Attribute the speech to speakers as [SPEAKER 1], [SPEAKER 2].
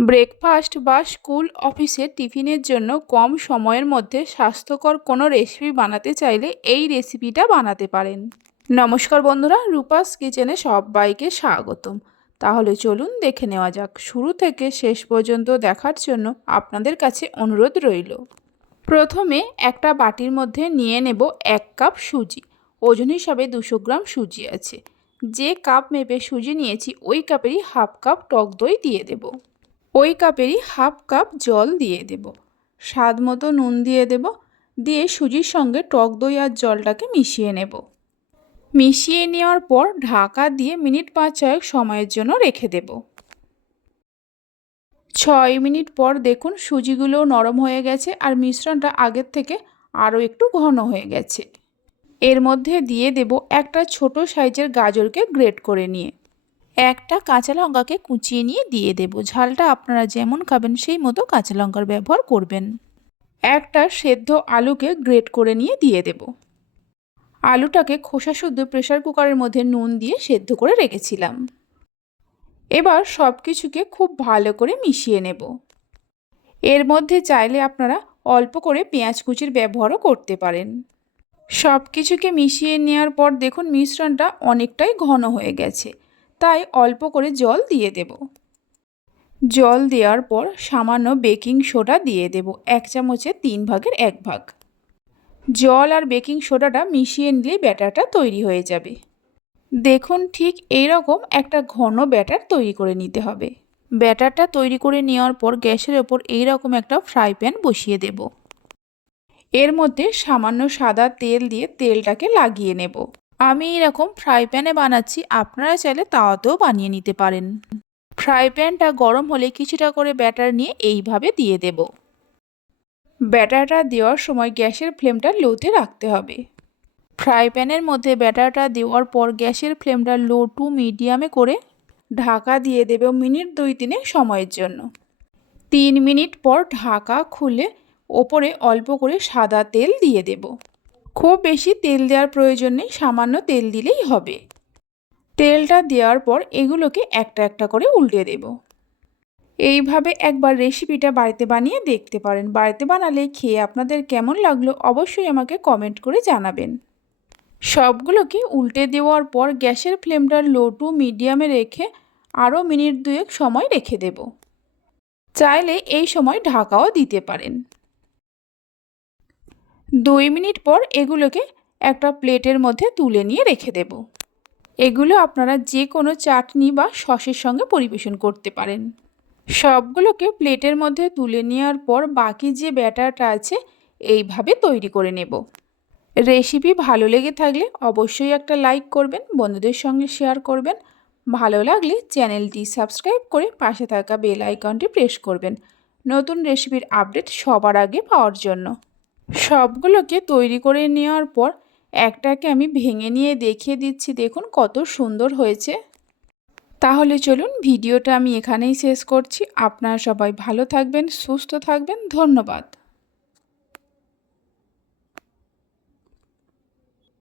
[SPEAKER 1] Breakfast বা school অফিসে টিফিনের জন্য কম সময়ের মধ্যে স্বাস্থ্যকর কোনো রেসিপি বানাতে চাইলে এই রেসিপিটা বানাতে পারেন। নমস্কার বন্ধুরা, রূপাস কিচেনে সবাইকে স্বাগতম। তাহলে চলুন দেখে নেওয়া যাক। শুরু থেকে শেষ পর্যন্ত দেখার জন্য আপনাদের কাছে অনুরোধ রইল। প্রথমে একটা বাটির মধ্যে নিয়ে নেব এক কাপ সুজি। ওজন হিসাবে দুশো গ্রাম সুজি আছে। যে কাপ মেপে সুজি নিয়েছি, ওই কাপেরই হাফ কাপ টক দই দিয়ে দেবো। ওই কাপেরই হাফ কাপ জল দিয়ে দেব। স্বাদ মতো নুন দিয়ে দেব। দিয়ে সুজির সঙ্গে টক দই আর জলটাকে মিশিয়ে নেব। মিশিয়ে নেওয়ার পর ঢাকা দিয়ে মিনিট পাঁচ ছয়েক সময়ের জন্য রেখে দেব। ছয় মিনিট পর দেখুন সুজিগুলো নরম হয়ে গেছে আর মিশ্রণটা আগের থেকে আরও একটু ঘন হয়ে গেছে। এর মধ্যে দিয়ে দেব একটা ছোট সাইজের গাজরকে গ্রেট করে নিয়ে। একটা কাঁচা লঙ্কাকে কুচিয়ে নিয়ে দিয়ে দেব। ঝালটা আপনারা যেমন খাবেন সেই মতো কাঁচা লঙ্কার ব্যবহার করবেন। একটা সেদ্ধ আলুকে গ্রেট করে নিয়ে দিয়ে দেব। আলুটাকে খোসা শুদ্ধ প্রেশার কুকারের মধ্যে নুন দিয়ে সেদ্ধ করে রেখেছিলাম। এবার সব কিছুকে খুব ভালো করে মিশিয়ে নেব। এর মধ্যে চাইলে আপনারা অল্প করে পেঁয়াজ কুচির ব্যবহারও করতে পারেন। সব কিছুকে মিশিয়ে নেওয়ার পর দেখুন মিশ্রণটা অনেকটাই ঘন হয়ে গেছে। তাই অল্প করে জল দিয়ে দেব। জল দেওয়ার পর সামান্য বেকিং সোডা দিয়ে দেব, এক চামচের তিন ভাগের এক ভাগ। জল আর বেকিং সোডাটা মিশিয়ে নিলেই ব্যাটারটা তৈরি হয়ে যাবে। দেখুন ঠিক এই রকম একটা ঘন ব্যাটার তৈরি করে নিতে হবে। ব্যাটারটা তৈরি করে নেওয়ার পর গ্যাসের ওপর এই রকম একটা ফ্রাই প্যান বসিয়ে দেব। এর মধ্যে সামান্য সাদা তেল দিয়ে তেলটাকে লাগিয়ে নেব। আমি এরকম ফ্রাই প্যানে বানাচ্ছি, আপনারা চাইলে তাওয়াতেও বানিয়ে নিতে পারেন। ফ্রাই প্যানটা গরম হলে কিছুটা করে ব্যাটার নিয়ে এইভাবে দিয়ে দেব। ব্যাটারটা দেওয়ার সময় গ্যাসের ফ্লেমটা লোতে রাখতে হবে। ফ্রাই প্যানের মধ্যে ব্যাটারটা দেওয়ার পর গ্যাসের ফ্লেমটা লো টু মিডিয়ামে করে ঢাকা দিয়ে দেব মিনিট দুই তিনে সময়ের জন্য। তিন মিনিট পর ঢাকা খুলে ওপরে অল্প করে সাদা তেল দিয়ে দেবো। খুব বেশি তেল দেওয়ার প্রয়োজন নেই, সামান্য তেল দিলেই হবে। তেলটা দেওয়ার পর এগুলোকে একটা একটা করে উল্টে দেব। এইভাবে একবার রেসিপিটা বাড়িতে বানিয়ে দেখতে পারেন। বাড়িতে বানালে খেয়ে আপনাদের কেমন লাগল অবশ্যই আমাকে কমেন্ট করে জানাবেন। সবগুলোকে উল্টে দেওয়ার পর গ্যাসের ফ্লেমটা লো টু মিডিয়ামে রেখে আরও মিনিট দুয়েক সময় রেখে দেব। চাইলে এই সময় ঢাকাও দিতে পারেন। দুই মিনিট পর এগুলোকে একটা প্লেটের মধ্যে তুলে নিয়ে রেখে দেব। এগুলো আপনারা যে কোনো চাটনি বা সসের সঙ্গে পরিবেশন করতে পারেন। সবগুলোকে প্লেটের মধ্যে তুলে নেওয়ার পর বাকি যে ব্যাটারটা আছে, এইভাবে তৈরি করে নেব। রেসিপি ভালো লেগে থাকলে অবশ্যই একটা লাইক করবেন, বন্ধুদের সঙ্গে শেয়ার করবেন। ভালো লাগলে চ্যানেলটি সাবস্ক্রাইব করে পাশে থাকা বেল আইকনটি প্রেস করবেন। নতুন রেসিপির আপডেট সবার আগে পাওয়ার জন্য। সবগুলোকে তৈরি করে নেওয়ার পর একটাকে আমি ভেঙে নিয়ে দেখিয়ে দিচ্ছি। দেখুন কত সুন্দর হয়েছে। তাহলে চলুন ভিডিওটা আমি এখানেই শেষ করছি। আপনারা সবাই ভালো থাকবেন, সুস্থ থাকবেন। ধন্যবাদ।